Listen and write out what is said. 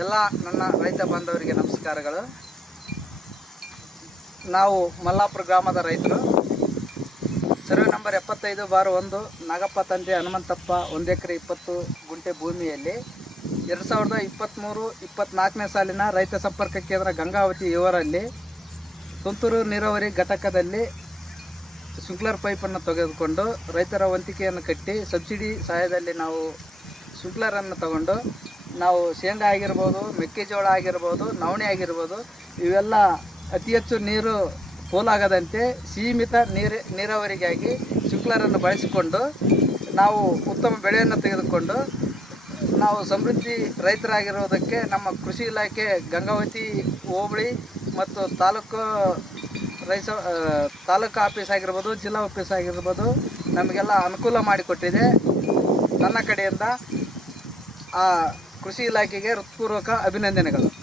ಎಲ್ಲ ನನ್ನ ರೈತ ಬಾಂಧವರಿಗೆ ನಮಸ್ಕಾರಗಳು. ನಾವು ಮಲ್ಲಾಪುರ ಗ್ರಾಮದ ರೈತರು. ಸರ್ವೆ ನಂಬರ್ ಎಪ್ಪತ್ತೈದು ಬಾರು ಒಂದು ನಾಗಪ್ಪ ತಂದೆ ಹನುಮಂತಪ್ಪ ಒಂದು ಎಕರೆ ಇಪ್ಪತ್ತು ಗುಂಟೆ ಭೂಮಿಯಲ್ಲಿ ಎರಡು ಸಾವಿರದ ಇಪ್ಪತ್ತ್ಮೂರು ಇಪ್ಪತ್ತ್ನಾಲ್ಕನೇ ಸಾಲಿನ ರೈತ ಸಂಪರ್ಕ ಕೇಂದ್ರ ಗಂಗಾವತಿ ಇವರಲ್ಲಿ ತುಂತುರು ನೀರಾವರಿ ಘಟಕದಲ್ಲಿ ಸ್ಪ್ರಿಂಕ್ಲರ್ ಪೈಪನ್ನು ತೆಗೆದುಕೊಂಡು ರೈತರ ವಂತಿಕೆಯನ್ನು ಕಟ್ಟಿ ಸಬ್ಸಿಡಿ ಸಹಾಯದಲ್ಲಿ ನಾವು ಸ್ಪ್ರಿಂಕ್ಲರನ್ನು ತಗೊಂಡು ನಾವು ಶೇಂಗಾ ಆಗಿರ್ಬೋದು ಮೆಕ್ಕೆಜೋಳ ಆಗಿರ್ಬೋದು ನವಣೆ ಆಗಿರ್ಬೋದು ಇವೆಲ್ಲ ಅತಿ ಹೆಚ್ಚು ನೀರು ಪೋಲಾಗದಂತೆ ಸೀಮಿತ ನೀರು ನೀರಾವರಿಗಾಗಿ ಶುಕ್ಲರನ್ನು ಬಳಸಿಕೊಂಡು ನಾವು ಉತ್ತಮ ಬೆಳೆಯನ್ನು ತೆಗೆದುಕೊಂಡು ನಾವು ಸಮೃದ್ಧಿ ರೈತರಾಗಿರೋದಕ್ಕೆ ನಮ್ಮ ಕೃಷಿ ಇಲಾಖೆ ಗಂಗಾವತಿ ಹೋಬಳಿ ಮತ್ತು ತಾಲೂಕು ಆ, ತಾಲೂಕು ಆಫೀಸ್ ಆಗಿರ್ಬೋದು ಜಿಲ್ಲಾ ಆಫೀಸ್ ಆಗಿರ್ಬೋದು ನಮಗೆಲ್ಲ ಅನುಕೂಲ ಮಾಡಿಕೊಟ್ಟಿದೆ. ನನ್ನ ಕಡೆಯಿಂದ ಆ ಕೃಷಿ ಇಲಾಖೆಗೆ ಹೃತ್ಪೂರ್ವಕ ಅಭಿನಂದನೆಗಳು.